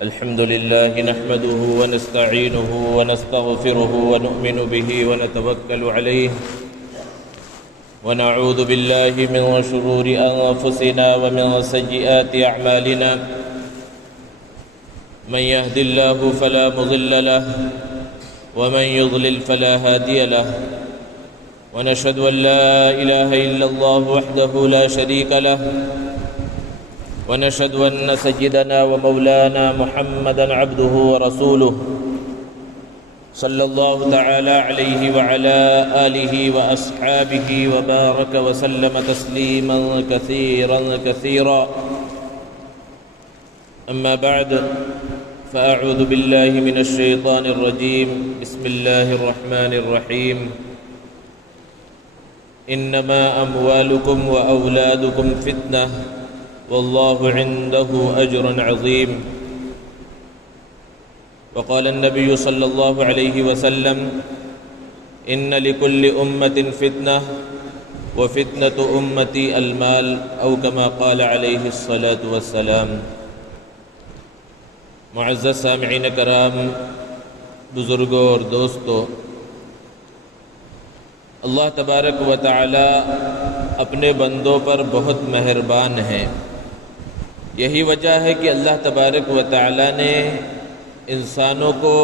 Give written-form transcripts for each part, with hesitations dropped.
الحمد لله نحمده ونستعينه ونستغفره ونؤمن به ونتوكل عليه ونعوذ بالله من شرور أنفسنا ومن سيئات أعمالنا من يهد الله فلا مضل له ومن يضلل فلا هادي له ونشهد أن لا إله إلا الله وحده لا شريك له ونشهد أن سيدنا ومولانا محمدًا عبده ورسوله صلى الله تعالى عليه وعلى آله وأصحابه وبارك وسلم تسليماً كثيراً أما بعد فأعوذ بالله من الشيطان الرجيم بسم الله الرحمن الرحيم إنما أموالكم وأولادكم فتنة والله عنده أجر عظيم وقال النبي صلى الله عليه وسلم إن لكل أمة فتنة وفتنة أمتي المال أو كما قال عليه الصلاة والسلام معزز سامعین کرام، بزرگوں اور دوستوں، اللہ تبارک و تعالی اپنے بندوں پر بہت مہربان ہیں۔ یہی وجہ ہے کہ اللہ تبارک و تعالی نے انسانوں کو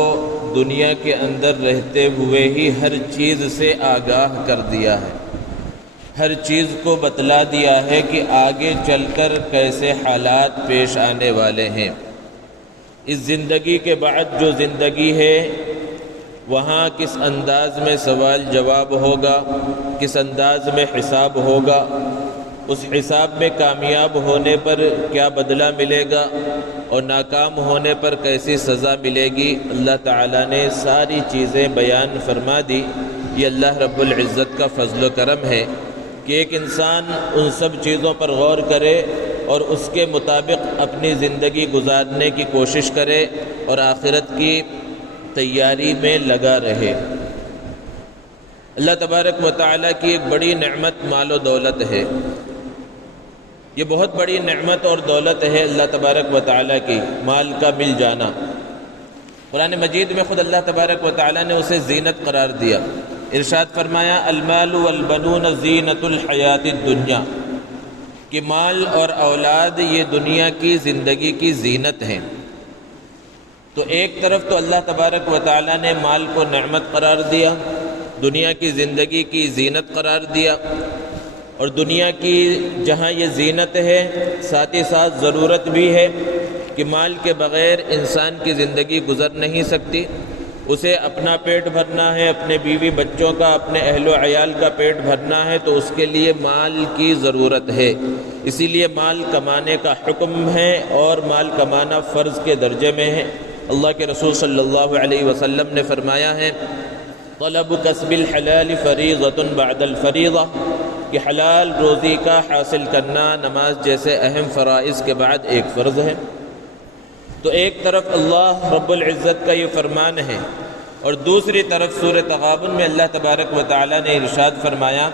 دنیا کے اندر رہتے ہوئے ہی ہر چیز سے آگاہ کر دیا ہے، ہر چیز کو بتلا دیا ہے کہ آگے چل کر کیسے حالات پیش آنے والے ہیں۔ اس زندگی کے بعد جو زندگی ہے وہاں کس انداز میں سوال جواب ہوگا، کس انداز میں حساب ہوگا، اس حساب میں کامیاب ہونے پر کیا بدلہ ملے گا اور ناکام ہونے پر کیسی سزا ملے گی، اللہ تعالیٰ نے ساری چیزیں بیان فرما دی۔ یہ اللہ رب العزت کا فضل و کرم ہے کہ ایک انسان ان سب چیزوں پر غور کرے اور اس کے مطابق اپنی زندگی گزارنے کی کوشش کرے اور آخرت کی تیاری میں لگا رہے۔ اللہ تبارک و تعالیٰ کی ایک بڑی نعمت مال و دولت ہے۔ یہ بہت بڑی نعمت اور دولت ہے اللہ تبارک و تعالیٰ کی، مال کا مل جانا۔ قرآن مجید میں خود اللہ تبارک و تعالیٰ نے اسے زینت قرار دیا۔ ارشاد فرمایا المال والبنون زینت الحیات الدنیا، کہ مال اور اولاد یہ دنیا کی زندگی کی زینت ہیں۔ تو ایک طرف تو اللہ تبارک و تعالیٰ نے مال کو نعمت قرار دیا، دنیا کی زندگی کی زینت قرار دیا، اور دنیا کی جہاں یہ زینت ہے ساتھ ہی ساتھ ضرورت بھی ہے کہ مال کے بغیر انسان کی زندگی گزر نہیں سکتی۔ اسے اپنا پیٹ بھرنا ہے، اپنے بیوی بچوں کا، اپنے اہل و عیال کا پیٹ بھرنا ہے، تو اس کے لیے مال کی ضرورت ہے۔ اسی لیے مال کمانے کا حکم ہے اور مال کمانا فرض کے درجے میں ہے۔ اللہ کے رسول صلی اللہ علیہ وسلم نے فرمایا ہے طلب کسب الحلال فریضۃ بعد الفریضہ، کہ حلال روزی کا حاصل کرنا نماز جیسے اہم فرائض کے بعد ایک فرض ہے۔ تو ایک طرف اللہ رب العزت کا یہ فرمان ہے اور دوسری طرف سورہ تغابن میں اللہ تبارک و تعالی نے ارشاد فرمایا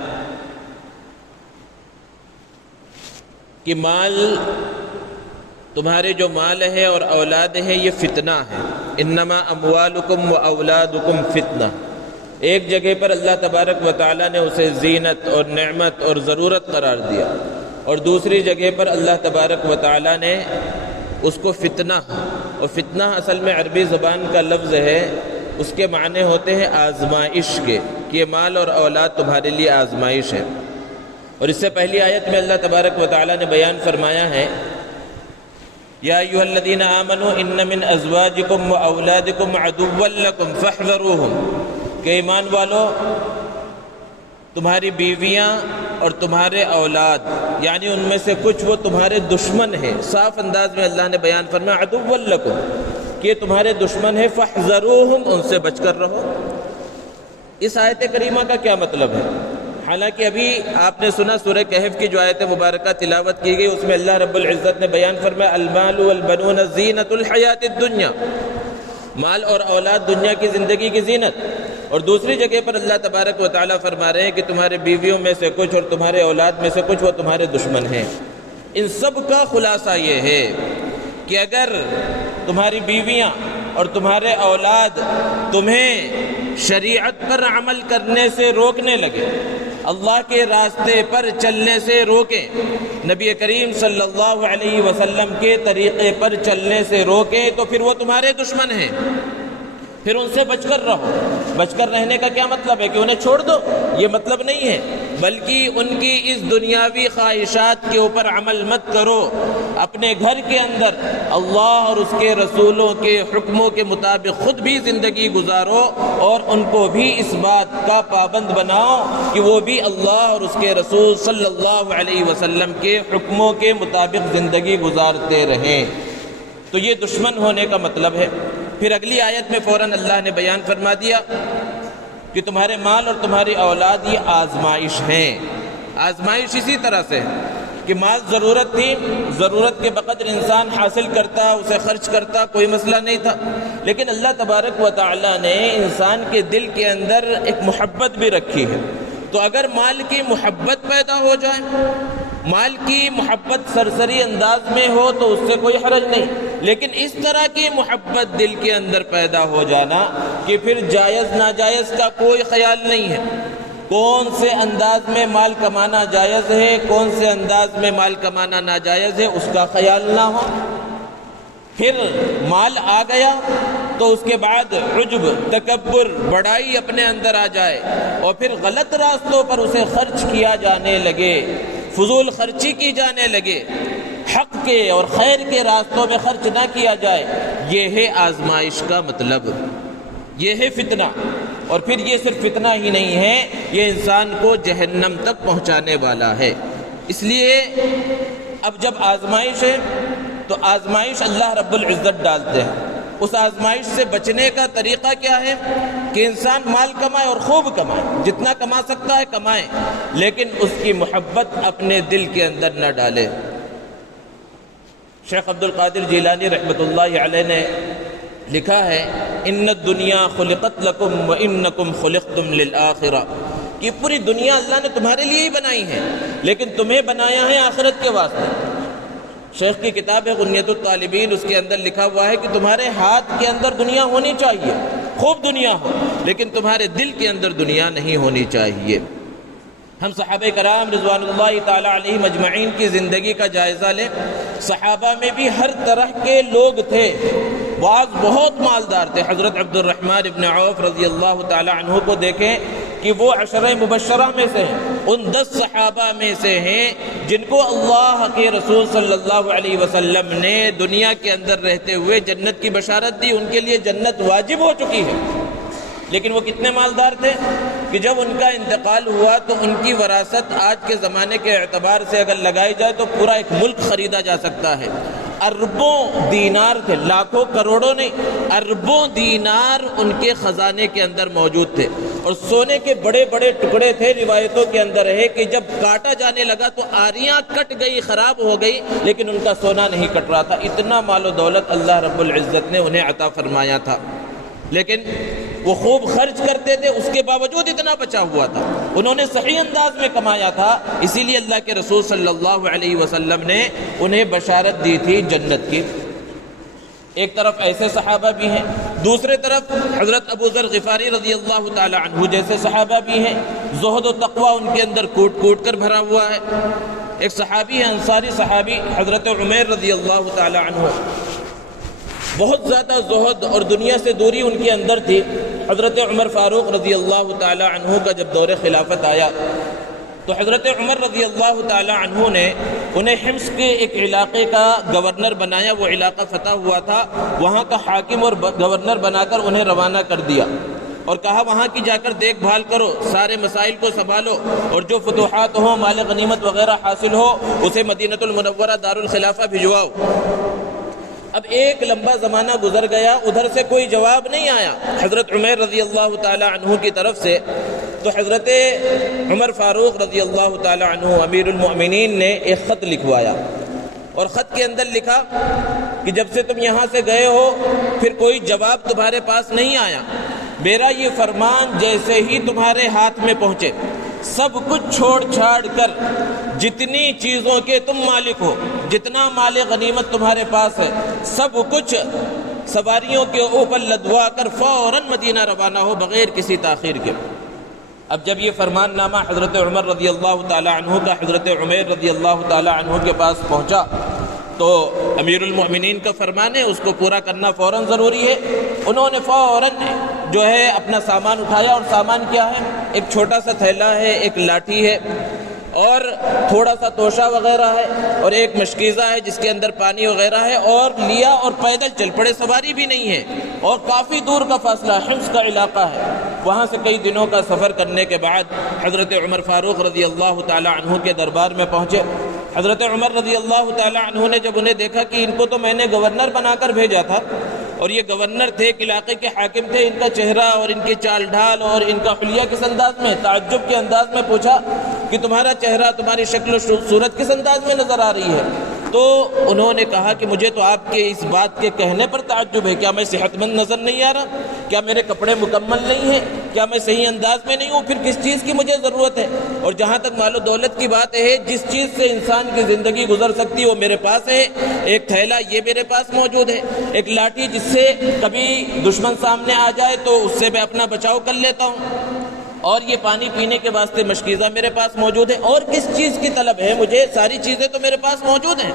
کہ مال، تمہارے جو مال ہے اور اولاد ہے یہ فتنہ ہے۔ انما اموالکم و اولادکم فتنہ۔ ایک جگہ پر اللہ تبارک و تعالی نے اسے زینت اور نعمت اور ضرورت قرار دیا، اور دوسری جگہ پر اللہ تبارک و تعالی نے اس کو فتنہ، اور فتنہ اصل میں عربی زبان کا لفظ ہے، اس کے معنی ہوتے ہیں آزمائش کے، کہ یہ مال اور اولاد تمہارے لیے آزمائش ہے۔ اور اس سے پہلی آیت میں اللہ تبارک و تعالی نے بیان فرمایا ہے یا ایھا الذین آمنوا ان من ازواجکم و اولادکم عدوا لکم فاحذروہم، کہ ایمان والو تمہاری بیویاں اور تمہارے اولاد، یعنی ان میں سے کچھ وہ تمہارے دشمن ہیں۔ صاف انداز میں اللہ نے بیان فرمایا عدوا لکم، کہ یہ تمہارے دشمن ہیں، فاحذروہم، ان سے بچ کر رہو۔ اس آیت کریمہ کا کیا مطلب ہے؟ حالانکہ ابھی آپ نے سنا سورہ کہف کی جو آیت مبارکہ تلاوت کی گئی، اس میں اللہ رب العزت نے بیان فرمایا المال والبنون زینت الحیات الدنیا، مال اور اولاد دنیا کی زندگی کی زینت، اور دوسری جگہ پر اللہ تبارک و تعالیٰ فرما رہے ہیں کہ تمہارے بیویوں میں سے کچھ اور تمہارے اولاد میں سے کچھ وہ تمہارے دشمن ہیں۔ ان سب کا خلاصہ یہ ہے کہ اگر تمہاری بیویاں اور تمہارے اولاد تمہیں شریعت پر عمل کرنے سے روکنے لگے، اللہ کے راستے پر چلنے سے روکیں، نبی کریم صلی اللہ علیہ وسلم کے طریقے پر چلنے سے روکیں، تو پھر وہ تمہارے دشمن ہیں، پھر ان سے بچ کر رہو۔ بچ کر رہنے کا کیا مطلب ہے کہ انہیں چھوڑ دو؟ یہ مطلب نہیں ہے، بلکہ ان کی اس دنیاوی خواہشات کے اوپر عمل مت کرو، اپنے گھر کے اندر اللہ اور اس کے رسولوں کے حکموں کے مطابق خود بھی زندگی گزارو، اور ان کو بھی اس بات کا پابند بناؤ کہ وہ بھی اللہ اور اس کے رسول صلی اللہ علیہ وسلم کے حکموں کے مطابق زندگی گزارتے رہیں۔ تو یہ دشمن ہونے کا مطلب ہے۔ پھر اگلی آیت میں فوراً اللہ نے بیان فرما دیا کہ تمہارے مال اور تمہاری اولاد یہ آزمائش ہیں۔ آزمائش اسی طرح سے کہ مال ضرورت تھی، ضرورت کے بقدر انسان حاصل کرتا، اسے خرچ کرتا، کوئی مسئلہ نہیں تھا، لیکن اللہ تبارک و تعالیٰ نے انسان کے دل کے اندر ایک محبت بھی رکھی ہے۔ تو اگر مال کی محبت پیدا ہو جائے، مال کی محبت سرسری انداز میں ہو تو اس سے کوئی حرج نہیں، لیکن اس طرح کی محبت دل کے اندر پیدا ہو جانا کہ پھر جائز ناجائز کا کوئی خیال نہیں ہے، کون سے انداز میں مال کمانا جائز ہے، کون سے انداز میں مال کمانا ناجائز ہے، اس کا خیال نہ ہو۔ پھر مال آ گیا تو اس کے بعد عجب، تکبر، بڑائی اپنے اندر آ جائے، اور پھر غلط راستوں پر اسے خرچ کیا جانے لگے، فضول خرچی کی جانے لگے، حق کے اور خیر کے راستوں میں خرچ نہ کیا جائے۔ یہ ہے آزمائش کا مطلب، یہ ہے فتنہ، اور پھر یہ صرف فتنہ ہی نہیں ہے، یہ انسان کو جہنم تک پہنچانے والا ہے۔ اس لیے اب جب آزمائش ہے تو آزمائش اللہ رب العزت ڈالتے ہیں۔ اس آزمائش سے بچنے کا طریقہ کیا ہے کہ انسان مال کمائے اور خوب کمائے، جتنا کما سکتا ہے کمائے، لیکن اس کی محبت اپنے دل کے اندر نہ ڈالے۔ شیخ عبد القادر جیلانی رحمۃ اللہ علیہ نے لکھا ہے، ان الدنیا خلقت لکم وانکم خلقتم للآخرہ، کہ پوری دنیا اللہ نے تمہارے لیے ہی بنائی ہے، لیکن تمہیں بنایا ہے آخرت کے واسطے۔ شیخ کی کتاب ہے غنیۃ الطالبین، اس کے اندر لکھا ہوا ہے کہ تمہارے ہاتھ کے اندر دنیا ہونی چاہیے، خوب دنیا ہو، لیکن تمہارے دل کے اندر دنیا نہیں ہونی چاہیے۔ ہم صحابہ کرام رضوان اللہ تعالی علیہم اجمعین کی زندگی کا جائزہ لیں، صحابہ میں بھی ہر طرح کے لوگ تھے، بعض بہت مالدار تھے۔ حضرت عبد الرحمن ابن عوف رضی اللہ تعالی عنہ کو دیکھیں کہ وہ عشرہ مبشرہ میں سے ہیں، ان 10 صحابہ میں سے ہیں جن کو اللہ کے رسول صلی اللہ علیہ وسلم نے دنیا کے اندر رہتے ہوئے جنت کی بشارت دی، ان کے لیے جنت واجب ہو چکی ہے۔ لیکن وہ کتنے مالدار تھے کہ جب ان کا انتقال ہوا تو ان کی وراثت آج کے زمانے کے اعتبار سے اگر لگائی جائے تو پورا ایک ملک خریدا جا سکتا ہے۔ اربوں دینار تھے، لاکھوں کروڑوں نہیں، اربوں دینار ان کے خزانے کے اندر موجود تھے، اور سونے کے بڑے بڑے ٹکڑے تھے۔ روایتوں کے اندر ہے کہ جب کاٹا جانے لگا تو آریاں کٹ گئی، خراب ہو گئی، لیکن ان کا سونا نہیں کٹ رہا تھا۔ اتنا مال و دولت اللہ رب العزت نے انہیں عطا فرمایا تھا، لیکن وہ خوب خرچ کرتے تھے، اس کے باوجود اتنا بچا ہوا تھا۔ انہوں نے صحیح انداز میں کمایا تھا، اسی لیے اللہ کے رسول صلی اللہ علیہ وسلم نے انہیں بشارت دی تھی جنت کی۔ ایک طرف ایسے صحابہ بھی ہیں، دوسرے طرف حضرت ابو ذر غفاری رضی اللہ تعالی عنہ جیسے صحابہ بھی ہیں، زہد و تقوی ان کے اندر کوٹ کوٹ کر بھرا ہوا ہے۔ ایک صحابی ہے، انصاری صحابی حضرت عمیر رضی اللہ تعالی عنہ، بہت زیادہ زہد اور دنیا سے دوری ان کے اندر تھی۔ حضرت عمر فاروق رضی اللہ تعالی عنہ کا جب دور خلافت آیا تو حضرت عمر رضی اللہ تعالی عنہ نے انہیں حمص کے ایک علاقے کا گورنر بنایا۔ وہ علاقہ فتح ہوا تھا، وہاں کا حاکم اور گورنر بنا کر انہیں روانہ کر دیا، اور کہا وہاں کی جا کر دیکھ بھال کرو، سارے مسائل کو سنبھالو، اور جو فتوحات ہوں، مال غنیمت وغیرہ حاصل ہو، اسے مدینۃ المنورہ دارالخلافہ بھجواؤ۔ اب ایک لمبا زمانہ گزر گیا، ادھر سے کوئی جواب نہیں آیا حضرت عمر رضی اللہ تعالی عنہ کی طرف سے۔ تو حضرت عمر فاروق رضی اللہ تعالی عنہ امیر المؤمنین نے ایک خط لکھوایا، اور خط کے اندر لکھا کہ جب سے تم یہاں سے گئے ہو پھر کوئی جواب تمہارے پاس نہیں آیا، میرا یہ فرمان جیسے ہی تمہارے ہاتھ میں پہنچے سب کچھ چھوڑ چھاڑ کر جتنی چیزوں کے تم مالک ہو، جتنا مال غنیمت تمہارے پاس ہے، سب کچھ سواریوں کے اوپر لدوا کر فوراً مدینہ روانہ ہو بغیر کسی تاخیر کے۔ اب جب یہ فرمان نامہ حضرت عمر رضی اللہ تعالیٰ عنہ کا حضرت عمیر رضی اللہ تعالیٰ عنہ کے پاس پہنچا تو امیر المؤمنین کا فرمان ہے، اس کو پورا کرنا فوراً ضروری ہے۔ انہوں نے فوراً جو ہے اپنا سامان اٹھایا، اور سامان کیا ہے؟ ایک چھوٹا سا تھیلا ہے، ایک لاٹھی ہے، اور تھوڑا سا توشہ وغیرہ ہے، اور ایک مشکیزہ ہے جس کے اندر پانی وغیرہ ہے، اور لیا اور پیدل چل پڑے، سواری بھی نہیں ہے، اور کافی دور کا فاصلہ حمص کا علاقہ ہے۔ وہاں سے کئی دنوں کا سفر کرنے کے بعد حضرت عمر فاروق رضی اللہ تعالیٰ عنہ کے دربار میں پہنچے۔ حضرت عمر رضی اللہ تعالیٰ عنہ نے جب انہیں دیکھا کہ ان کو تو میں نے گورنر بنا کر بھیجا تھا، اور یہ گورنر تھے، ایک علاقے کے حاکم تھے، ان کا چہرہ اور ان کی چال ڈھال اور ان کا حلیہ کس انداز میں، تعجب کے انداز میں پوچھا کہ تمہارا چہرہ، تمہاری شکل و صورت کس انداز میں نظر آ رہی ہے؟ تو انہوں نے کہا کہ مجھے تو آپ کے اس بات کے کہنے پر تعجب ہے، کیا میں صحت مند نظر نہیں آ رہا؟ کیا میرے کپڑے مکمل نہیں ہیں؟ کیا میں صحیح انداز میں نہیں ہوں؟ پھر کس چیز کی مجھے ضرورت ہے؟ اور جہاں تک مال و دولت کی بات ہے، جس چیز سے انسان کی زندگی گزر سکتی وہ میرے پاس ہے۔ ایک تھیلا یہ میرے پاس موجود ہے، ایک لاٹھی جس سے کبھی دشمن سامنے آ جائے تو اس سے میں اپنا بچاؤ کر لیتا ہوں، اور یہ پانی پینے کے واسطے مشکیزہ میرے پاس موجود ہے، اور کس چیز کی طلب ہے مجھے؟ ساری چیزیں تو میرے پاس موجود ہیں۔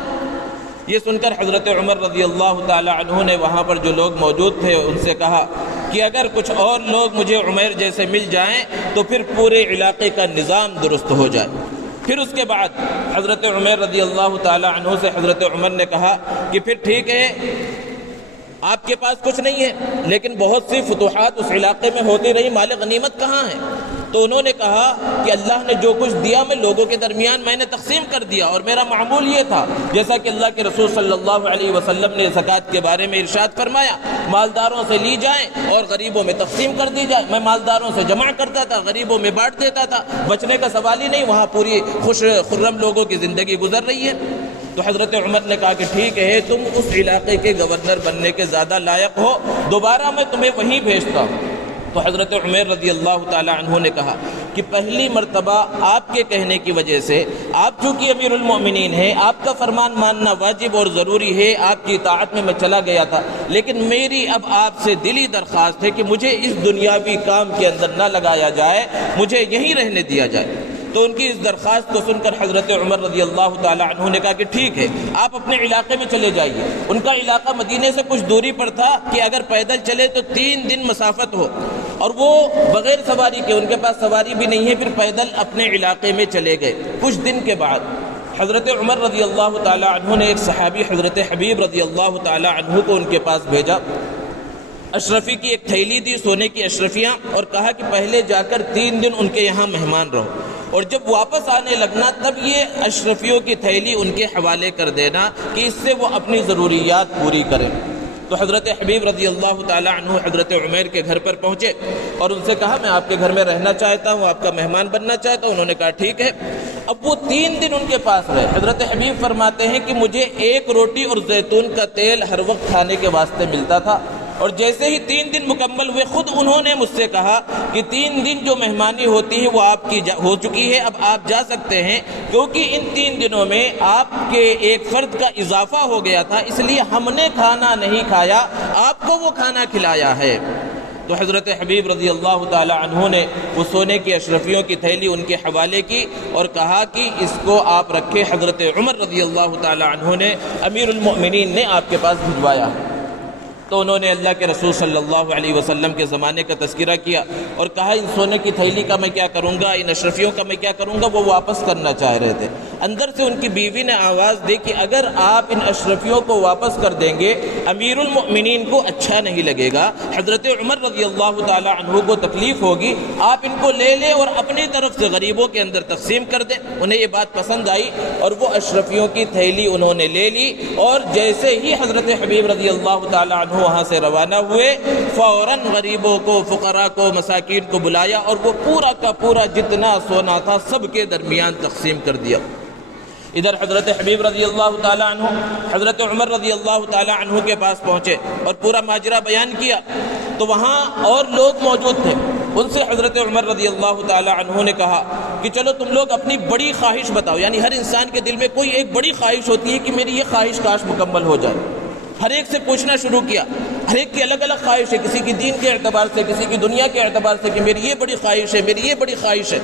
یہ سن کر حضرت عمر رضی اللہ تعالی عنہ نے وہاں پر جو لوگ موجود تھے ان سے کہا کہ اگر کچھ اور لوگ مجھے عمیر جیسے مل جائیں تو پھر پورے علاقے کا نظام درست ہو جائے۔ پھر اس کے بعد حضرت عمیر رضی اللہ تعالی عنہ سے حضرت عمر نے کہا کہ پھر ٹھیک ہے، آپ کے پاس کچھ نہیں ہے، لیکن بہت سی فتوحات اس علاقے میں ہوتی رہی، مال غنیمت کہاں ہے؟ تو انہوں نے کہا کہ اللہ نے جو کچھ دیا میں لوگوں کے درمیان میں نے تقسیم کر دیا، اور میرا معمول یہ تھا جیسا کہ اللہ کے رسول صلی اللہ علیہ وسلم نے زکوٰۃ کے بارے میں ارشاد فرمایا، مالداروں سے لی جائیں اور غریبوں میں تقسیم کر دی جائے۔ میں مالداروں سے جمع کرتا تھا، غریبوں میں بانٹ دیتا تھا، بچنے کا سوال ہی نہیں، وہاں پوری خوش خرم لوگوں کی زندگی گزر رہی ہے۔ تو حضرت عمر نے کہا کہ ٹھیک ہے، تم اس علاقے کے گورنر بننے کے زیادہ لائق ہو، دوبارہ میں تمہیں وہیں بھیجتا ہوں۔ تو حضرت عمر رضی اللہ تعالی عنہ نے کہا کہ پہلی مرتبہ آپ کے کہنے کی وجہ سے، آپ چونکہ امیر المؤمنین ہیں، آپ کا فرمان ماننا واجب اور ضروری ہے، آپ کی اطاعت میں چلا گیا تھا، لیکن میری اب آپ سے دلی درخواست ہے کہ مجھے اس دنیاوی کام کے اندر نہ لگایا جائے، مجھے یہیں رہنے دیا جائے۔ تو ان کی اس درخواست کو سن کر حضرت عمر رضی اللہ تعالی عنہ نے کہا کہ ٹھیک ہے، آپ اپنے علاقے میں چلے جائیے۔ ان کا علاقہ مدینے سے کچھ دوری پر تھا کہ اگر پیدل چلے تو 3 دن مسافت ہو، اور وہ بغیر سواری کے، ان کے پاس سواری بھی نہیں ہے، پھر پیدل اپنے علاقے میں چلے گئے۔ کچھ دن کے بعد حضرت عمر رضی اللہ تعالی عنہ نے ایک صحابی حضرت حبیب رضی اللہ تعالی عنہ کو ان کے پاس بھیجا، اشرفی کی ایک تھیلی دی، سونے کی اشرفیاں، اور کہا کہ پہلے جا کر 3 دن ان کے یہاں مہمان رہو، اور جب واپس آنے لگنا تب یہ اشرفیوں کی تھیلی ان کے حوالے کر دینا کہ اس سے وہ اپنی ضروریات پوری کریں۔ تو حضرت حبیب رضی اللہ تعالی عنہ حضرت عمیر کے گھر پر پہنچے اور ان سے کہا میں آپ کے گھر میں رہنا چاہتا ہوں، آپ کا مہمان بننا چاہتا ہوں۔ انہوں نے کہا ٹھیک ہے۔ اب وہ 3 دن ان کے پاس رہے۔ حضرت حبیب فرماتے ہیں کہ مجھے 1 روٹی اور زیتون کا تیل ہر وقت کھانے کے واسطے ملتا تھا، اور جیسے ہی 3 دن مکمل ہوئے خود انہوں نے مجھ سے کہا کہ 3 دن جو مہمانی ہوتی ہے وہ آپ کی ہو چکی ہے، اب آپ جا سکتے ہیں، کیونکہ ان 3 دنوں میں آپ کے ایک فرد کا اضافہ ہو گیا تھا، اس لیے ہم نے کھانا نہیں کھایا، آپ کو وہ کھانا کھلایا ہے۔ تو حضرت حبیب رضی اللہ تعالی عنہ نے وہ سونے کی اشرفیوں کی تھیلی ان کے حوالے کی اور کہا کہ اس کو آپ رکھے۔ حضرت عمر رضی اللہ تعالی عنہ نے، امیر المؤمنین نے آپ کے پاس بھجوایا۔ تو انہوں نے اللہ کے رسول صلی اللہ علیہ وسلم کے زمانے کا تذکرہ کیا اور کہا ان سونے کی تھیلی کا میں کیا کروں گا، ان اشرفیوں کا میں کیا کروں گا۔ وہ واپس کرنا چاہ رہے تھے۔ اندر سے ان کی بیوی نے آواز دی کہ اگر آپ ان اشرفیوں کو واپس کر دیں گے امیر المؤمنین کو اچھا نہیں لگے گا، حضرت عمر رضی اللہ تعالی عنہ کو تکلیف ہوگی، آپ ان کو لے لیں اور اپنی طرف سے غریبوں کے اندر تقسیم کر دیں۔ انہیں یہ بات پسند آئی اور وہ اشرفیوں کی تھیلی انہوں نے لے لی، اور جیسے ہی حضرت حبیب رضی اللہ تعالی عنہ وہاں سے روانہ ہوئے، فوراً غریبوں کو، فقراء کو، مساکین کو بلایا اور وہ پورا کا پورا جتنا سونا تھا سب کے درمیان تقسیم کر دیا۔ ادھر حضرت حبیب رضی اللہ تعالی عنہ حضرت عمر رضی اللہ تعالی عنہ کے پاس پہنچے اور پورا ماجرا بیان کیا، تو وہاں اور لوگ موجود تھے۔ ان سے حضرت عمر رضی اللہ تعالی عنہ نے کہا کہ چلو تم لوگ اپنی بڑی خواہش بتاؤ، یعنی ہر انسان کے دل میں کوئی ایک بڑی خواہش ہوتی ہے کہ میری یہ خواہش کاش مکمل ہو جائے۔ ہر ایک سے پوچھنا شروع کیا ہر ایک کی الگ الگ خواہش ہے، کسی کی دین کے اعتبار سے، کسی کی دنیا کے اعتبار سے کہ میری یہ بڑی خواہش ہے، میری یہ بڑی خواہش ہے۔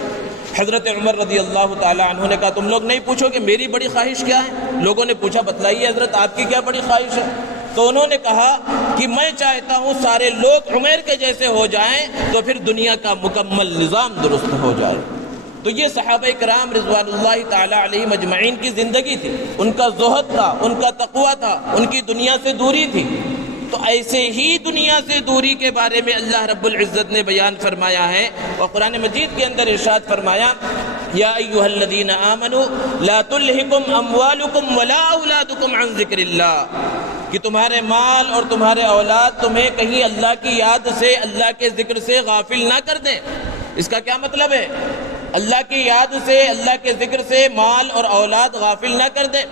حضرت عمر رضی اللہ تعالیٰ عنہ نے کہا تم لوگ نہیں پوچھو کہ میری بڑی خواہش کیا ہے؟ لوگوں نے پوچھا بتلائیے حضرت آپ کی کیا بڑی خواہش ہے؟ تو انہوں نے کہا کہ میں چاہتا ہوں سارے لوگ عمر کے جیسے ہو جائیں تو پھر دنیا کا مکمل نظام درست ہو جائے۔ تو یہ صحابہ کرام رضوان اللہ تعالیٰ علیہم اجمعین کی زندگی تھی، ان کا زہد تھا، ان کا تقویٰ تھا، ان کی دنیا سے دوری تھی۔ تو ایسے ہی دنیا سے دوری کے بارے میں اللہ رب العزت نے بیان فرمایا ہے، اور قرآن مجید کے اندر ارشاد فرمایا یا ایھا الذین آمنوا لا تلہکم اموالکم ولا اولادکم عن ذکر اللہ، کہ تمہارے مال اور تمہارے اولاد تمہیں کہیں اللہ کی یاد سے، اللہ کے ذکر سے غافل نہ کر دیں۔ اس کا کیا مطلب ہے؟ اللہ کی یاد سے، اللہ کے ذکر سے مال اور اولاد غافل نہ کر دیں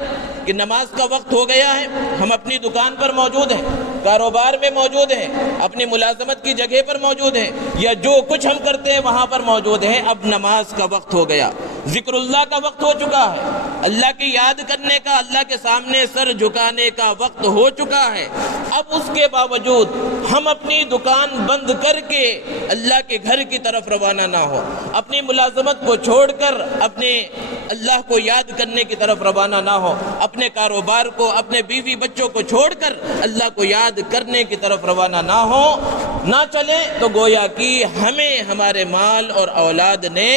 کہ نماز کا وقت ہو گیا ہے، ہم اپنی دکان پر موجود ہیں، کاروبار میں موجود ہیں، اپنی ملازمت کی جگہ پر موجود ہیں، یا جو کچھ ہم کرتے ہیں وہاں پر موجود ہیں، اب نماز کا وقت ہو گیا، ذکر اللہ کا وقت ہو چکا ہے، اللہ کی یاد کرنے کا، اللہ کے سامنے سر جھکانے کا وقت ہو چکا ہے۔ اب اس کے باوجود ہم اپنی دکان بند کر کے اللہ کے گھر کی طرف روانہ نہ ہو، اپنی ملازمت کو چھوڑ کر اپنے اللہ کو یاد کرنے کی طرف روانہ نہ ہو، اپنے کاروبار کو، اپنے بیوی بچوں کو چھوڑ کر اللہ کو یاد کرنے کی طرف روانہ نہ ہو، نہ چلے، تو گویا کہ ہمیں ہمارے مال اور اولاد نے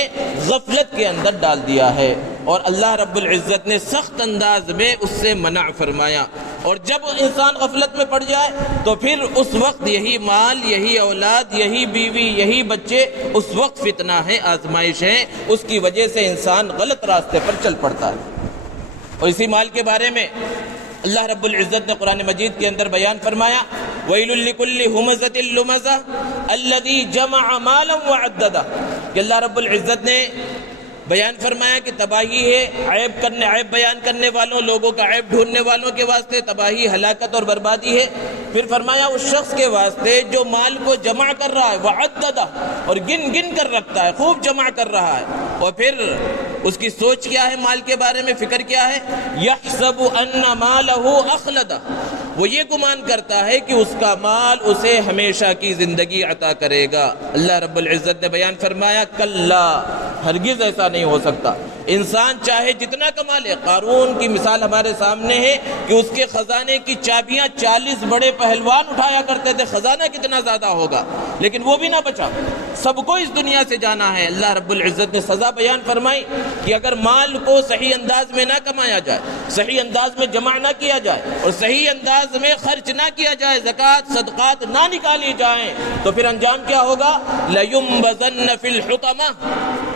غفلت کے اندر ڈال دیا ہے، اور اللہ رب العزت نے سخت انداز میں اس سے منع فرمایا۔ اور جب انسان غفلت میں پڑ جائے تو پھر اس وقت یہی مال، یہی اولاد، یہی بیوی، یہی بچے اس وقت فتنہ ہے، آزمائش ہے، اس کی وجہ سے انسان غلط راستے پر چل پڑتا ہے۔ اور اسی مال کے بارے میں اللہ رب العزت نے قرآن مجید کے اندر بیان فرمایا وَيْلٌ لِكُلِّ هُمَزَةٍ لُمَزَةٍ الَّذِي جَمَعَ مَالًا وَعَدَّدَهُ، کہ اللہ رب العزت نے بیان فرمایا کہ تباہی ہے عیب بیان کرنے والوں، لوگوں کا عیب ڈھونڈنے والوں کے واسطے تباہی، ہلاکت اور بربادی ہے۔ پھر فرمایا اس شخص کے واسطے جو مال کو جمع کر رہا ہے، وعددہ، اور گن گن کر رکھتا ہے، خوب جمع کر رہا ہے، اور پھر اس کی سوچ کیا ہے، مال کے بارے میں فکر کیا ہے، یحسب ان مالہ اخلدہ، وہ یہ گمان کرتا ہے کہ اس کا مال اسے ہمیشہ کی زندگی عطا کرے گا۔ اللہ رب العزت نے بیان فرمایا کلا، ہرگز ایسا نہیں ہو سکتا۔ انسان چاہے جتنا کما لے، قارون کی مثال ہمارے سامنے ہے کہ اس کے خزانے کی چابیاں 40 بڑے پہلوان اٹھایا کرتے تھے، خزانہ کتنا زیادہ ہوگا، لیکن وہ بھی نہ بچا، سب کو اس دنیا سے جانا ہے۔ اللہ رب العزت نے سزا بیان فرمائی کہ اگر مال کو صحیح انداز میں نہ کمایا جائے، صحیح انداز میں جمع نہ کیا جائے، اور صحیح انداز میں خرچ نہ کیا جائے، زکوٰۃ صدقات نہ نکالی جائیں، تو پھر انجام کیا ہوگا، لَيُنبَذَنَّ فِي الْحُطَمَةِ،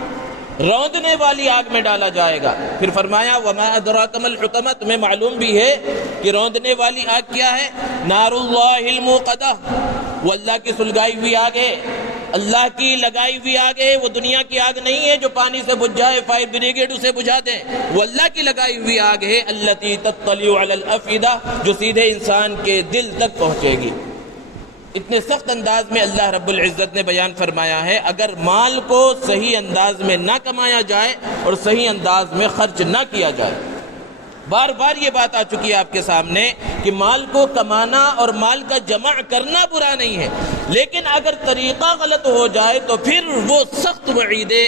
روندنے والی آگ میں ڈالا جائے گا۔ پھر فرمایا وَمَا أَدْرَاكَ مَا الْحُطَمَةُ، تمہیں معلوم بھی ہے کہ روندنے والی آگ کیا ہے، نار اللہ الموقدہ، وہ اللہ کی سلگائی ہوئی آگ ہے، اللہ کی لگائی ہوئی آگ ہے، وہ دنیا کی آگ نہیں ہے جو پانی سے بجھ جائے، فائر بریگیڈ اسے بجھا دیں، وہ اللہ کی لگائی ہوئی آگ ہے، التی تطلع علی الافئدہ، جو سیدھے انسان کے دل تک پہنچے گی۔ اتنے سخت انداز میں اللہ رب العزت نے بیان فرمایا ہے اگر مال کو صحیح انداز میں نہ کمایا جائے اور صحیح انداز میں خرچ نہ کیا جائے۔ بار بار یہ بات آ چکی ہے آپ کے سامنے کہ مال کو کمانا اور مال کا جمع کرنا برا نہیں ہے، لیکن اگر طریقہ غلط ہو جائے تو پھر وہ سخت وعیدیں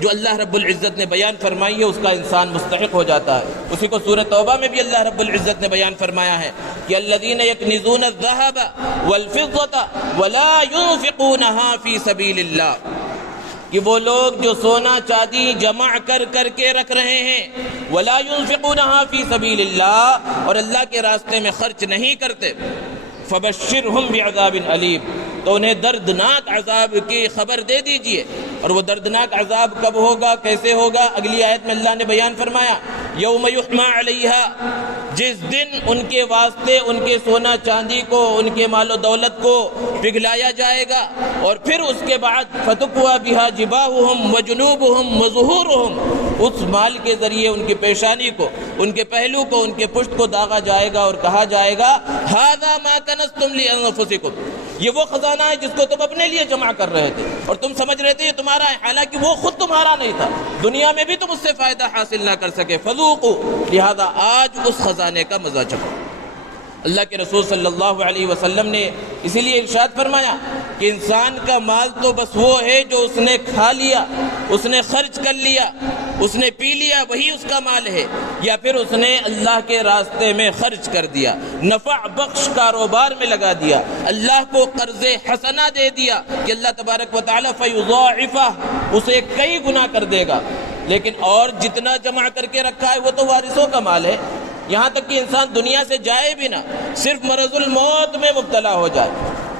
جو اللہ رب العزت نے بیان فرمائی ہے اس کا انسان مستحق ہو جاتا ہے۔ اسی کو سورۃ توبہ میں بھی اللہ رب العزت نے بیان فرمایا ہے کہ الذین یکنزون الذہب والفضة ولا ينفقونها فی سبیل اللہ، کہ وہ لوگ جو سونا چاندی جمع کر کر کے رکھ رہے ہیں، ولا ينفقونها فی سبیل اللہ، اور اللہ کے راستے میں خرچ نہیں کرتے، فبشرہم بعذاب علیم، تو انہیں دردناک عذاب کی خبر دے دیجئے۔ اور وہ دردناک عذاب کب ہوگا، کیسے ہوگا، اگلی آیت میں اللہ نے بیان فرمایا یوم یحمى علیہا، جس دن ان کے واسطے ان کے سونا چاندی کو، ان کے مال و دولت کو پگھلایا جائے گا، اور پھر اس کے بعد فتکوی بہا جباہہم وجنوبہم وظہورہم، اس مال کے ذریعے ان کی پیشانی کو، ان کے پہلو کو، ان کے پشت کو داغا جائے گا اور کہا جائے گا ھذا ما کنزتم لانفسکم، یہ وہ خزانہ ہے جس کو تم اپنے لیے جمع کر رہے تھے اور تم سمجھ رہے تھے یہ تمہارا ہے، حالانکہ وہ خود تمہارا نہیں تھا، دنیا میں بھی تم اس سے فائدہ حاصل نہ کر سکے، فذوقوا، لہذا آج اس خزانے کا مزہ چکھو۔ اللہ کے رسول صلی اللہ علیہ وسلم نے اسی لیے ارشاد فرمایا کہ انسان کا مال تو بس وہ ہے جو اس نے کھا لیا، اس نے خرچ کر لیا، اس نے پی لیا، وہی اس کا مال ہے، یا پھر اس نے اللہ کے راستے میں خرچ کر دیا، نفع بخش کاروبار میں لگا دیا، اللہ کو قرض حسنہ دے دیا کہ اللہ تبارک و تعالیٰ فیضاعفہ اسے کئی گنا کر دے گا۔ لیکن اور جتنا جمع کر کے رکھا ہے وہ تو وارثوں کا مال ہے، یہاں تک کہ انسان دنیا سے جائے بھی نہ، صرف مرض الموت میں مبتلا ہو جائے،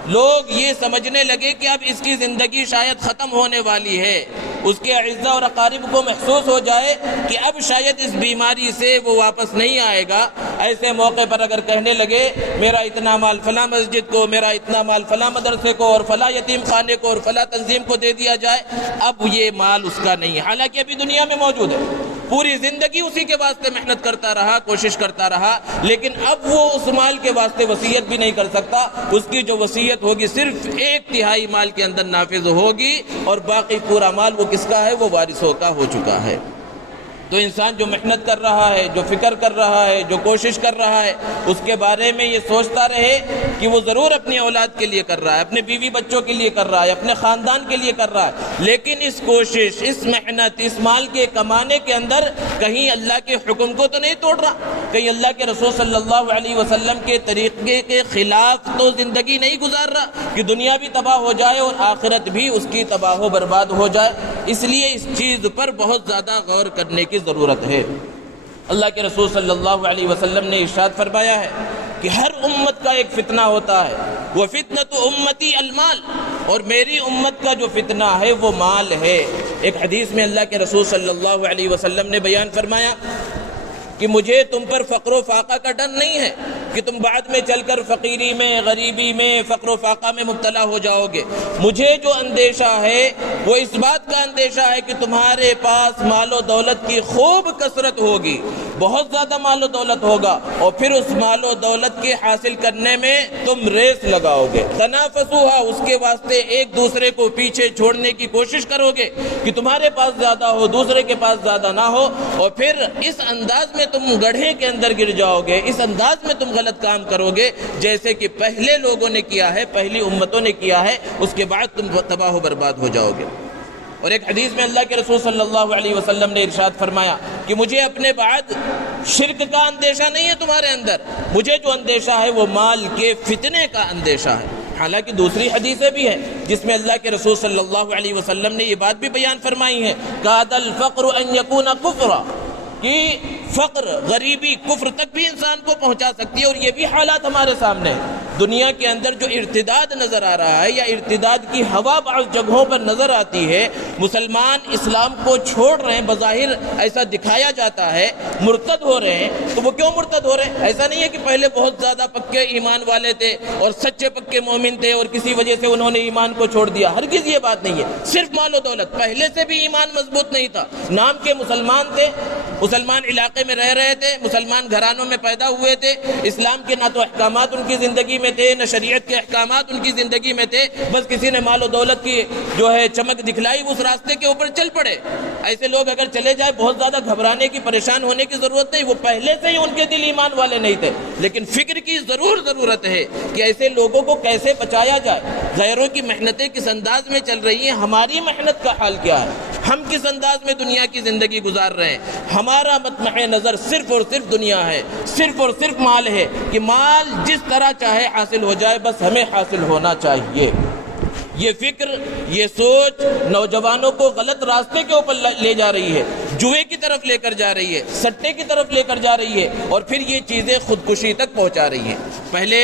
لوگ یہ سمجھنے لگے کہ اب اس کی زندگی شاید ختم ہونے والی ہے، اس کے اعزاء اور اقارب کو محسوس ہو جائے کہ اب شاید اس بیماری سے وہ واپس نہیں آئے گا، ایسے موقع پر اگر کہنے لگے میرا اتنا مال فلاں مسجد کو، میرا اتنا مال فلاں مدرسے کو اور فلاں یتیم خانے کو اور فلاں تنظیم کو دے دیا جائے، اب یہ مال اس کا نہیں ہے، حالانکہ ابھی دنیا میں موجود ہے، پوری زندگی اسی کے واسطے محنت کرتا رہا، کوشش کرتا رہا، لیکن اب وہ اس مال کے واسطے وصیت بھی نہیں کر سکتا، اس کی جو وصیت ہوگی صرف 1/3 مال کے اندر نافذ ہوگی اور باقی پورا مال وہ کس کا ہے؟ وہ وارثوں کا ہو چکا ہے۔ تو انسان جو محنت کر رہا ہے، جو فکر کر رہا ہے، جو کوشش کر رہا ہے، اس کے بارے میں یہ سوچتا رہے کہ وہ ضرور اپنی اولاد کے لیے کر رہا ہے، اپنے بیوی بچوں کے لیے کر رہا ہے، اپنے خاندان کے لیے کر رہا ہے، لیکن اس کوشش، اس محنت، اس مال کے کمانے کے اندر کہیں اللہ کے حکم کو تو نہیں توڑ رہا، کہیں اللہ کے رسول صلی اللہ علیہ وسلم کے طریقے کے خلاف تو زندگی نہیں گزار رہا کہ دنیا بھی تباہ ہو جائے اور آخرت بھی اس کی تباہ و برباد ہو جائے۔ اس لیے اس چیز پر بہت زیادہ غور کرنے کی ضرورت ہے۔ اللہ کے رسول صلی اللہ علیہ وسلم نے ارشاد فرمایا ہے کہ ہر امت کا ایک فتنہ ہوتا ہے، وَفِتْنَةُ أُمَّتِي الْمَالِ، اور میری امت کا جو فتنہ ہے وہ مال ہے۔ ایک حدیث میں اللہ کے رسول صلی اللہ علیہ وسلم نے بیان فرمایا کہ مجھے تم پر فقر و فاقہ کا ڈر نہیں ہے کہ تم بعد میں چل کر فقیری میں، غریبی میں، فقر و فاقہ میں مبتلا ہو جاؤ گے، مجھے جو اندیشہ ہے وہ اس بات کا اندیشہ ہے کہ تمہارے پاس مال و دولت کی خوب کثرت ہوگی، بہت زیادہ مال و دولت ہوگا، اور پھر اس مال و دولت کے حاصل کرنے میں تم ریس لگاؤ گے، تنافسوہا، اس کے واسطے ایک دوسرے کو پیچھے چھوڑنے کی کوشش کرو گے کہ تمہارے پاس زیادہ ہو، دوسرے کے پاس زیادہ نہ ہو، اور پھر اس انداز میں تم گڑھے کے اندر گر جاؤ گے، اس انداز میں تم غلط کام کرو گے جیسے کہ پہلے لوگوں نے کیا ہے، پہلی امتوں نے کیا ہے، اس کے بعد تم تباہ و برباد ہو جاؤ گے۔ اور ایک حدیث میں اللہ کے رسول صلی اللہ علیہ وسلم نے ارشاد فرمایا کہ مجھے اپنے بعد شرک کا اندیشہ نہیں ہے تمہارے اندر، مجھے جو اندیشہ ہے وہ مال کے فتنے کا اندیشہ ہے۔ حالانکہ دوسری حدیثیں بھی ہیں جس میں اللہ کے رسول صلی اللہ علیہ وسلم نے یہ بات بھی بیان فرمائی ہے، کاد الفقر ان یکون کفرا، کہ فقر، غریبی، کفر تک بھی انسان کو پہنچا سکتی ہے، اور یہ بھی حالات ہمارے سامنے ہیں۔ دنیا کے اندر جو ارتداد نظر آ رہا ہے یا ارتداد کی ہوا بعض جگہوں پر نظر آتی ہے، مسلمان اسلام کو چھوڑ رہے ہیں، بظاہر ایسا دکھایا جاتا ہے، مرتد ہو رہے ہیں، تو وہ کیوں مرتد ہو رہے ہیں؟ ایسا نہیں ہے کہ پہلے بہت زیادہ پکے ایمان والے تھے اور سچے پکے مومن تھے اور کسی وجہ سے انہوں نے ایمان کو چھوڑ دیا، ہرگز یہ بات نہیں ہے، صرف مال و دولت، پہلے سے بھی ایمان مضبوط نہیں تھا، نام کے مسلمان تھے، مسلمان علاقے میں رہ رہے تھے، مسلمان گھرانوں میں پیدا ہوئے تھے، اسلام کے نہ تو احکامات ان کی زندگی میں تھے، نہ شریعت کے احکامات ان کی زندگی میں تھے، بس کسی نے مال و دولت کی جو ہے چمک دکھلائی، اس راستے کے اوپر چل پڑے۔ ایسے لوگ اگر چلے جائے بہت زیادہ گھبرانے کی، پریشان ہونے کی ضرورت نہیں، وہ پہلے سے ہی ان کے دل ایمان والے نہیں تھے، لیکن فکر کی ضرورت ہے کہ ایسے لوگوں کو کیسے بچایا جائے۔ غیروں کی محنتیں کس انداز میں چل رہی ہیں، ہماری محنت کا حال کیا ہے، ہم کس انداز میں دنیا کی زندگی گزار رہے ہیں۔ ہمارا مطمع نظر صرف اور صرف دنیا ہے، صرف اور صرف مال ہے، کہ مال جس طرح چاہے حاصل ہو جائے، بس ہمیں حاصل ہونا چاہیے۔ یہ فکر، یہ سوچ نوجوانوں کو غلط راستے کے اوپر لے جا رہی ہے، جوئے کی طرف لے کر جا رہی ہے، سٹے کی طرف لے کر جا رہی ہے، اور پھر یہ چیزیں خودکشی تک پہنچا رہی ہیں۔ پہلے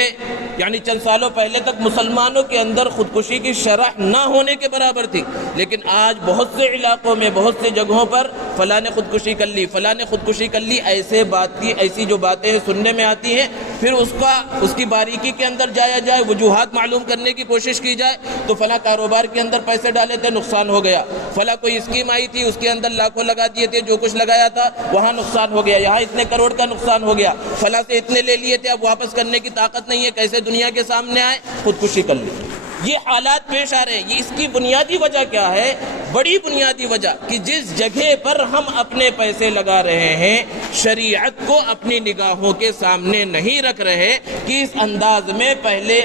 یعنی چند سالوں پہلے تک مسلمانوں کے اندر خودکشی کی شرح نہ ہونے کے برابر تھی، لیکن آج بہت سے علاقوں میں، بہت سے جگہوں پر فلاں نے خودکشی کر لی، فلاں نے خودکشی کر لی، ایسی جو باتیں سننے میں آتی ہیں، پھر اس کی باریکی کے اندر جایا جائے، وجوہات معلوم کرنے کی کوشش کی جائے تو فلاں کاروبار کے اندر پیسے ڈالے تھے، نقصان ہو گیا، فلاں کوئی اسکیم آئی تھی، اس کے اندر لاکھوں لگا دیے تھے، جو کچھ لگایا تھا وہاں نقصان ہو گیا، یہاں اتنے کروڑ کا نقصان ہو گیا، فلاں سے اتنے لے لیے تھے، اب واپس کرنے کی طاقت نہیں ہے، کیسے دنیا کے سامنے آئے، خودکشی کر لی۔ یہ حالات پیش آ رہے ہیں، اس کی بنیادی وجہ کیا ہے؟ بڑی بنیادی وجہ کہ جس جگہ پر ہم اپنے پیسے لگا رہے ہیں شریعت کو اپنی نگاہوں کے سامنے نہیں رکھ رہے کہ اس انداز میں پہلے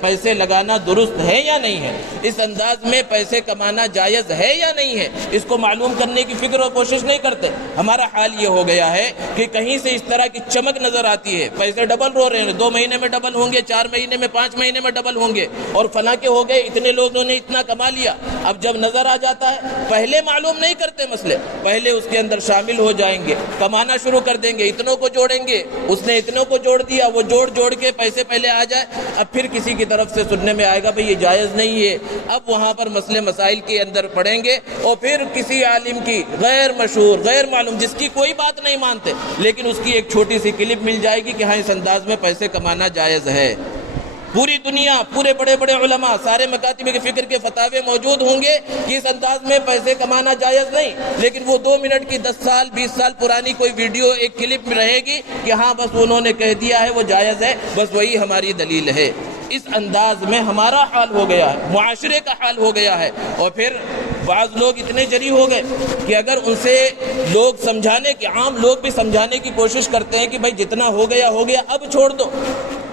پیسے لگانا درست ہے یا نہیں ہے، اس انداز میں پیسے کمانا جائز ہے یا نہیں ہے، اس کو معلوم کرنے کی فکر اور کوشش نہیں کرتے۔ ہمارا حال یہ ہو گیا ہے کہ کہیں سے اس طرح کی چمک نظر آتی ہے، پیسے ڈبل ہو رہے ہیں، 2 مہینے میں ڈبل ہوں گے، 4 مہینے میں، 5 مہینے میں ڈبل ہوں گے، اور فلاں کے ہو گئے، اتنے لوگوں نے اتنا کما لیا۔ اب جب نظر آ جاتا ہے، پہلے معلوم نہیں کرتے مسئلے، پہلے اس کے اندر شامل ہو جائیں گے، کمانا شروع کر دیں گے، اتنوں کو جوڑیں گے، اس نے اتنوں کو جوڑ دیا، وہ جوڑ کے پیسے پہلے آ جائے، اب پھر کسی کی طرف سے سننے میں آئے گا بھئی یہ جائز نہیں ہے، اب وہاں پر مسئلے مسائل کے اندر پڑیں گے، اور پھر کسی عالم کی غیر مشہور غیر معلوم جس کی کوئی بات نہیں مانتے لیکن اس کی ایک چھوٹی سی کلپ مل جائے گی کہ ہاں اس انداز میں پیسے کمانا جائز ہے۔ پوری دنیا، پورے بڑے بڑے علماء، سارے مکاتب کے فکر کے فتاوے موجود ہوں گے کہ اس انداز میں پیسے کمانا جائز نہیں، لیکن وہ 2 منٹ کی 10 سال 20 سال پرانی کوئی ویڈیو ایک کلپ میں رہے گی کہ ہاں بس انہوں نے کہہ دیا ہے وہ جائز ہے، بس وہی ہماری دلیل ہے۔ اس انداز میں ہمارا حال ہو گیا ہے، معاشرے کا حال ہو گیا ہے، اور پھر بعض لوگ اتنے جری ہو گئے کہ اگر ان سے لوگ سمجھانے کے، عام لوگ بھی سمجھانے کی کوشش کرتے ہیں کہ بھائی جتنا ہو گیا اب چھوڑ دو،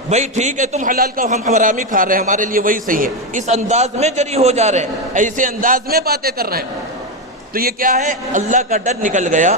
بھائی ٹھیک ہے تم حلال کا، ہم حرامی کھا رہے ہیں، ہمارے لیے وہی صحیح ہے، اس انداز میں جری ہو جا رہے ہیں، ایسے انداز میں باتیں کر رہے ہیں، تو یہ کیا ہے؟ اللہ کا ڈر نکل گیا،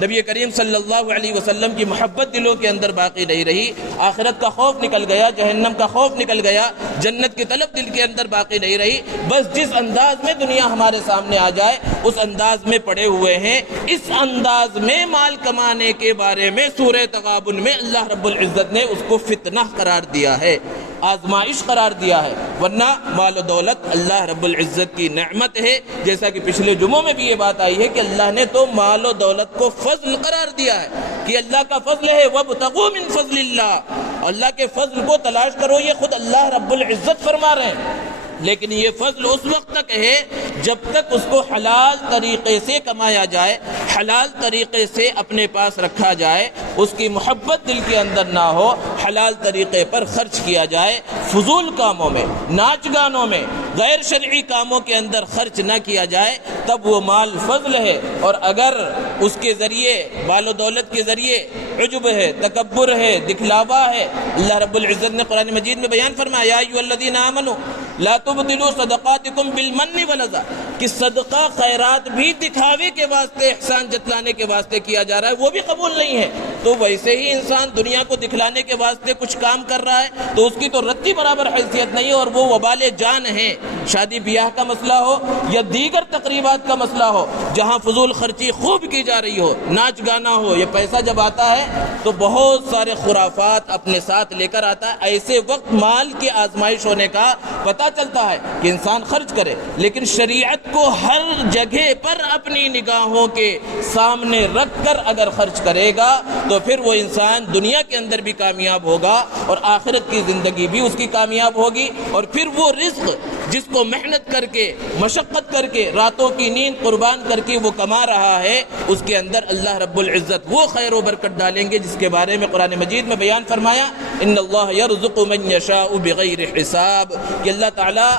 نبی کریم صلی اللہ علیہ وسلم کی محبت دلوں کے اندر باقی نہیں رہی، آخرت کا خوف نکل گیا، جہنم کا خوف نکل گیا، جنت کی طلب دل کے اندر باقی نہیں رہی، بس جس انداز میں دنیا ہمارے سامنے آ جائے اس انداز میں پڑے ہوئے ہیں۔ اس انداز میں مال کمانے کے بارے میں سورہ تغابن میں اللہ رب العزت نے اس کو فتنہ قرار دیا ہے، آزمائش قرار دیا ہے، ورنہ مال و دولت اللہ رب العزت کی نعمت ہے، جیسا کہ پچھلے جمعوں میں بھی یہ بات آئی ہے کہ اللہ نے تو مال و دولت کو فضل قرار دیا ہے کہ اللہ کا فضل ہے، وَابْتَغُوا مِن فَضْلِ اللَّهِ، اللہ کے فضل کو تلاش کرو، یہ خود اللہ رب العزت فرما رہے ہیں۔ لیکن یہ فضل اس وقت تک ہے جب تک اس کو حلال طریقے سے کمایا جائے، حلال طریقے سے اپنے پاس رکھا جائے، اس کی محبت دل کے اندر نہ ہو، حلال طریقے پر خرچ کیا جائے، فضول کاموں میں، ناچ گانوں میں، غیر شرعی کاموں کے اندر خرچ نہ کیا جائے، تب وہ مال فضل ہے۔ اور اگر اس کے ذریعے، مال و دولت کے ذریعے عجب ہے، تکبر ہے، دکھلاوا ہے، اللہ رب العزت نے قرآن مجید میں بیان فرمایا یا ایھا الذین آمنوا لا تبطلوا صدقاتکم بالمن والأذى، کہ صدقہ خیرات بھی دکھاوے کے واسطے، احسان جتلانے کے واسطے کیا جا رہا ہے، وہ بھی قبول نہیں ہے۔ تو ویسے ہی انسان دنیا کو دکھلانے کے واسطے کچھ کام کر رہا ہے تو اس کی تو رتی برابر حیثیت نہیں ہے، اور وہ وبال جان ہے۔ شادی بیاہ کا مسئلہ ہو یا دیگر تقریبات کا مسئلہ ہو جہاں فضول خرچی خوب کی جا رہی ہو، ناچ گانا ہو، یہ پیسہ جب آتا ہے تو بہت سارے خرافات اپنے ساتھ لے کر آتا ہے۔ ایسے وقت مال کی آزمائش ہونے کا پتہ چلتا ہے کہ انسان خرچ کرے، لیکن شریعت کو ہر جگہ پر اپنی نگاہوں کے سامنے رکھ کر اگر خرچ کرے گا تو پھر وہ انسان دنیا کے اندر بھی کامیاب ہوگا اور آخرت کی زندگی بھی اس کی کامیاب ہوگی، اور پھر وہ رزق جس کو محنت کر کے، مشقت کر کے، راتوں کی نیند قربان کر کے وہ کما رہا ہے، اس کے اندر اللہ رب العزت وہ خیر و برکت ڈالیں گے جس کے بارے میں قرآن مجید میں بیان فرمایا ان اللہ یرزق من یشاء بغیر حساب، کہ اللہ تعالیٰ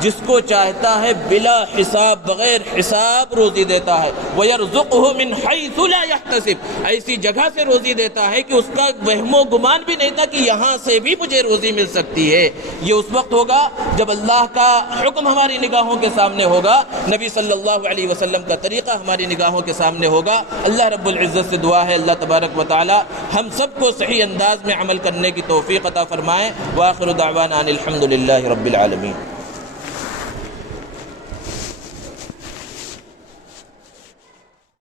جس کو چاہتا ہے بلا حساب، بغیر حساب روزی دیتا ہے، وَيَرْزُقُهُ مِنْ حَيْثُ لَا يَحْتَسِبُ، ایسی جگہ سے روزی دیتا ہے کہ اس کا وہم و گمان بھی نہیں تھا کہ یہاں سے بھی مجھے روزی مل سکتی ہے۔ یہ اس وقت ہوگا جب اللہ کا حکم ہماری نگاہوں کے سامنے ہوگا، نبی صلی اللہ علیہ وسلم کا طریقہ ہماری نگاہوں کے سامنے ہوگا۔ اللہ رب العزت سے دعا ہے اللہ تبارک و تعالی ہم سب کو صحیح انداز میں عمل کرنے کی توفیق عطا فرمائے۔ وآخر دعوانا ان الحمد للہ رب العالمین۔